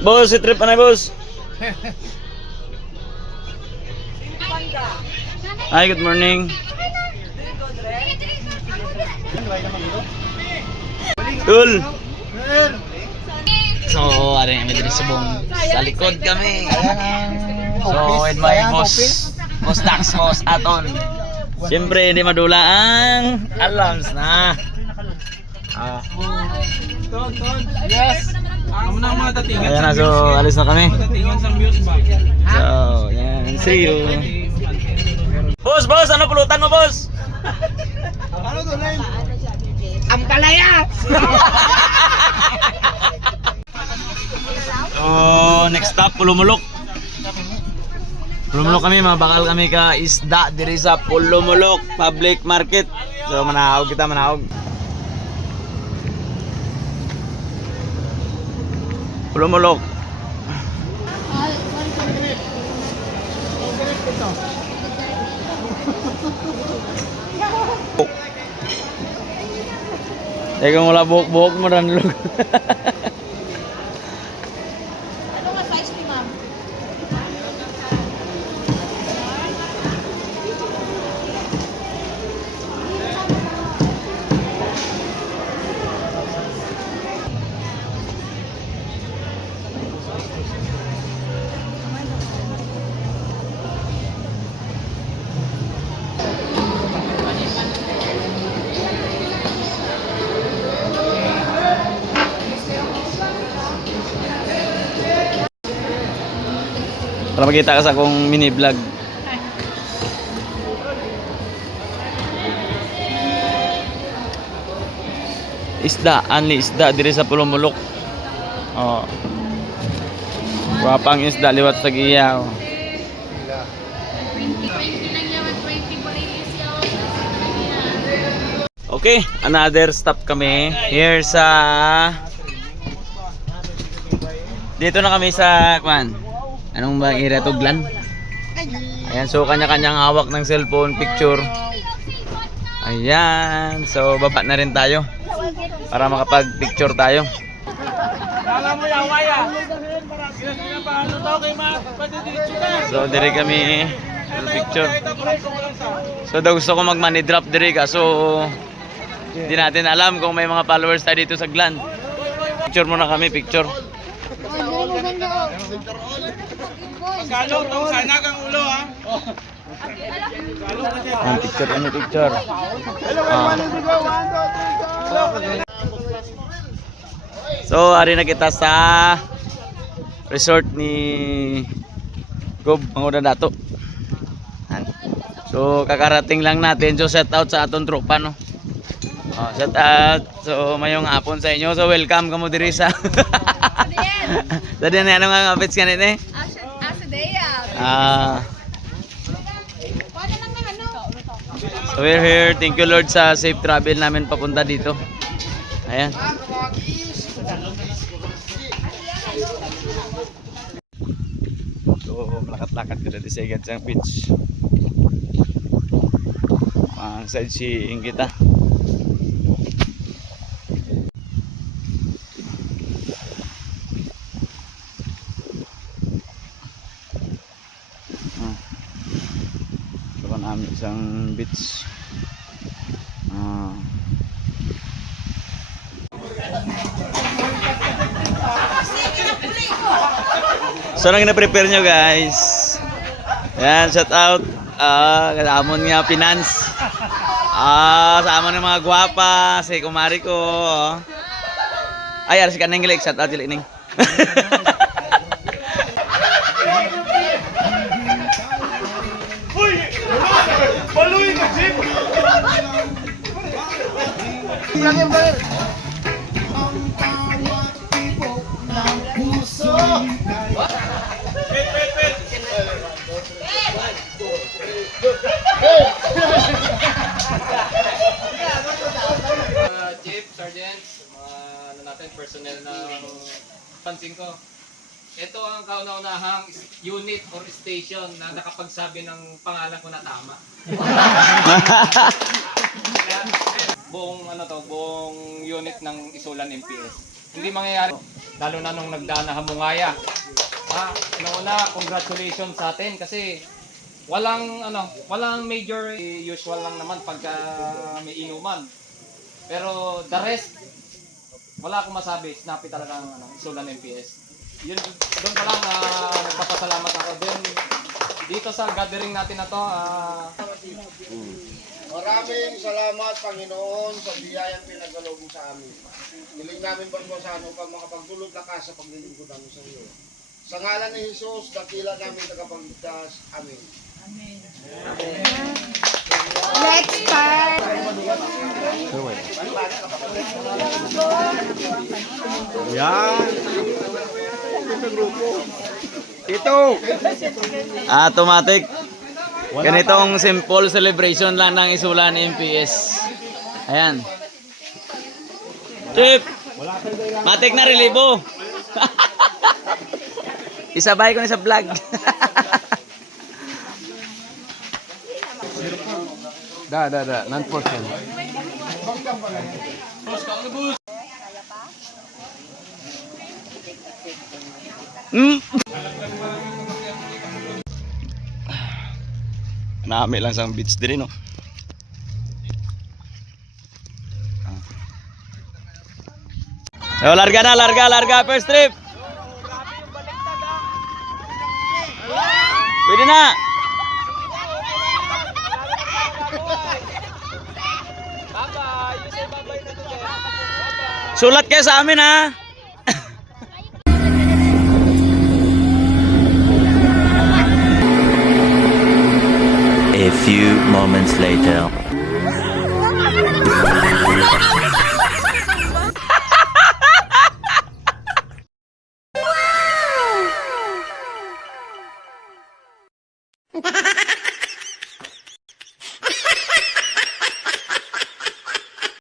Boss, trip na boss. Hi, good morning. Cool. So, ano yung medyo subong sa likod kami. So, with my boss Dax, boss Aton. Siyempre, hindi madula ang alarms na. Yes. Amo na mga datingan. Ayan na, so alis na kami. Datingan sa muse ba? So, yan. See you. Boss, ano pulutan mo, boss? Ano to, Len? Ang palaya! Oh, next stop, Pulumulok. Pulumulok kami, mabakal kami ka isda diri sa Pulumulok Public Market. So, manahog kita, manahog. Pulumulok. Kung wala buhok-buhok mo rin lug. Ano nga size ni ma'am? Para makita ka sa akong mini vlog. Isda, only isda diri sa Pulumulok. Oh. Wapang isda liwat sa giya. Oh. 20 lang yaman, 20 pa rin siya. Okay, another stop kami here sa dito na kami sa kwan. Anong bang area to, Glan? Ayan, so kanya-kanyang hawak ng cellphone picture. Ayan, so baba na rin tayo para makapag-picture tayo. Kala mo yung waya. Sila paano daw kay ma? Padiditso ka. So dire kami picture. So daw gusto ko mag-money drop dire ka. So hindi natin alam kung may mga followers tayo dito sa Glan. Picture muna kami, picture. Kalo tong sana kang ulo ha. Ang picture kami, picture. So, ari na kita sa resort ni Gob Mangudan Dato. So, kakarating lang natin. So, shout out sa aton tropa, no? Oh, shout out. So, mayong hapon sa inyo. So, welcome kamo diri sa Tadi na ano nga kapits kanina eh? So we're here. Thank you Lord sa safe travel namin papunta dito. Ayan. So malakat-lakat ko dito sa agad sa beach. Ang sightseeing kita. Namin isang beach. So nang na-prepare nyo guys. Yan, shout out. Kasamon nga finance. Sa amon ng mga gwapa, si kumari ko. Ay, aras ka nang gilik, shout out gilik ning. Paluin ka, Jim! Chief, Sergeant, mga ano natin, personnel na pansin ko. Ito ang kauna-unahang unit or station na nakapagsabi ng pangalan ko na tama. Buong ano to, buong unit ng Isulan MPS. hindi mangyayari. Lalo na nung nagdaan na Hamungaya. Una, congratulations sa atin kasi walang major, usual lang naman pagka may inuman. Pero the rest, wala akong masabi, snappy talaga ang isulan ng MPS. Yun, doon pa lang nagpapasalamat ako. Then, dito sa gathering natin na to, Maraming salamat, Panginoon, sa biyayang pinagkaloob mo sa amin. Hiling namin ba mo sa ano pa makapagdulog na ka sa paglilingkod namin sa iyo. Sa ngalan ni Jesus, dakila namin tagapagligtas. Amen. Let's start! Automatic. Ganitong simple celebration lang ng isulan ng MPS. Ayan. Chip! Matik na relibo. Isabay ko na sa vlog. Non-portion. Nami lang sang beach din, no? Yo, larga, first trip. Pwede na. Sulat kayo sa amin, ha? A few moments later. Wow!